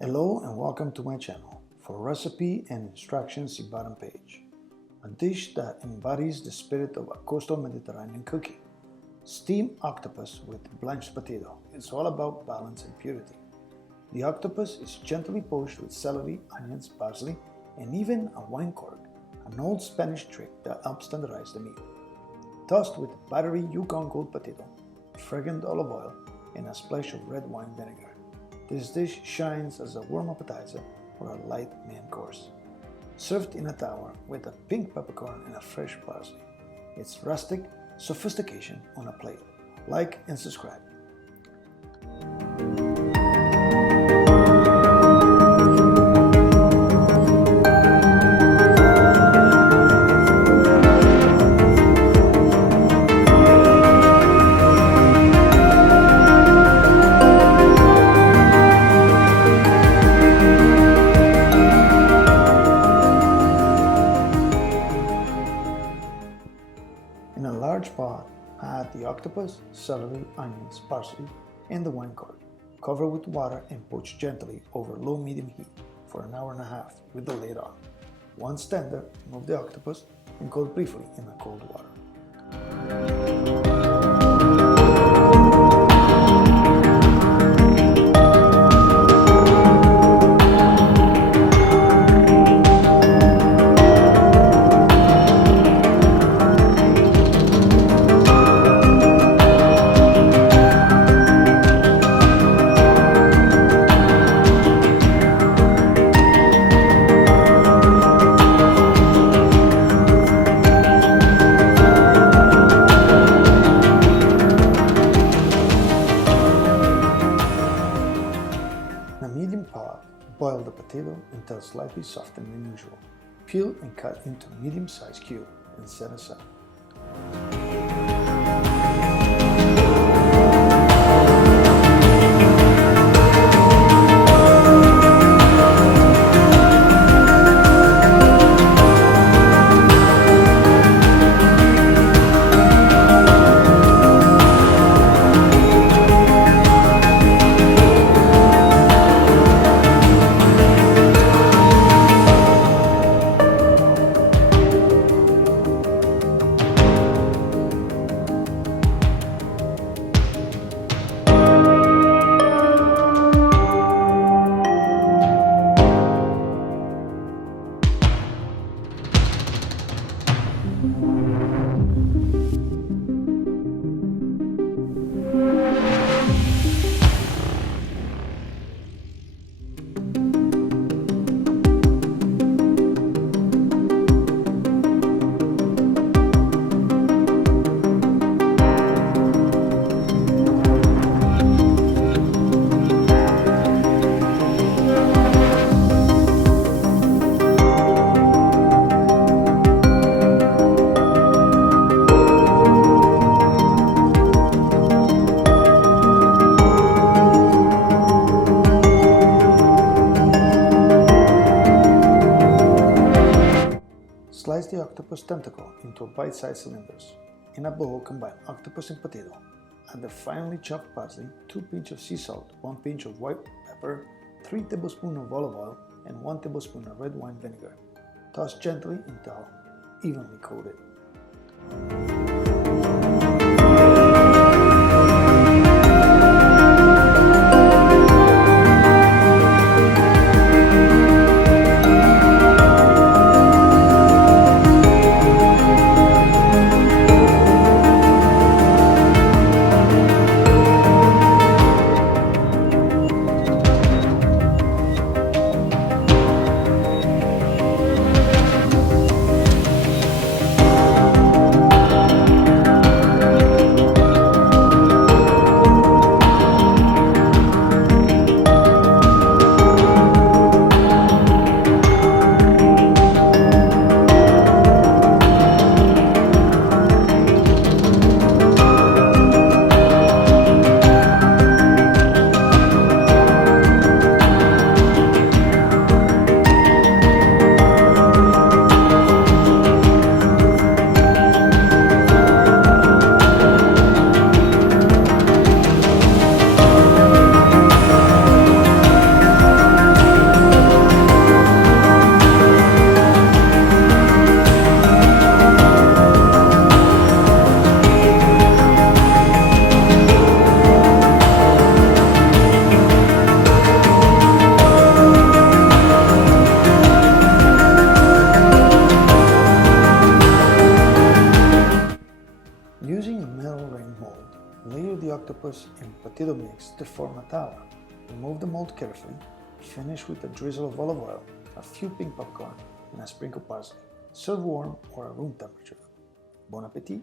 Hello and welcome to my channel. For recipe and instructions, see bottom page. A dish that embodies the spirit of a coastal Mediterranean cooking. Steamed octopus with blanched potato. It's all about balance and purity. The octopus is gently poached with celery, onions, parsley, and even a wine cork, an old Spanish trick that helps tenderize the meat. Tossed with buttery Yukon Gold potato, fragrant olive oil, and a splash of red wine vinegar. This dish shines as a warm appetizer or a light main course. Served in a tower with a pink peppercorn and a fresh parsley. It's rustic sophistication on a plate. Like and subscribe. In a large pot, add the octopus, celery, onions, parsley, and the wine cork. Cover with water and poach gently over low-medium heat for an hour and a half with the lid on. Once tender, remove the octopus and coat briefly in the cold water. In a medium pot, boil the potato until slightly softer than usual. Peel and cut into medium-sized cubes and set aside. Slice the octopus tentacle into bite-sized cylinders. In a bowl, combine octopus and potato. Add the finely chopped parsley, 2 pinches of sea salt, 1 pinch of white pepper, 3 tablespoons of olive oil, and 1 tablespoon of red wine vinegar. Toss gently until evenly coated. potato mix to form a tower. Remove the mold carefully. Finish with a drizzle of olive oil, a few pink peppercorn, and a sprinkle of parsley. Serve warm or at room temperature. Bon appetit!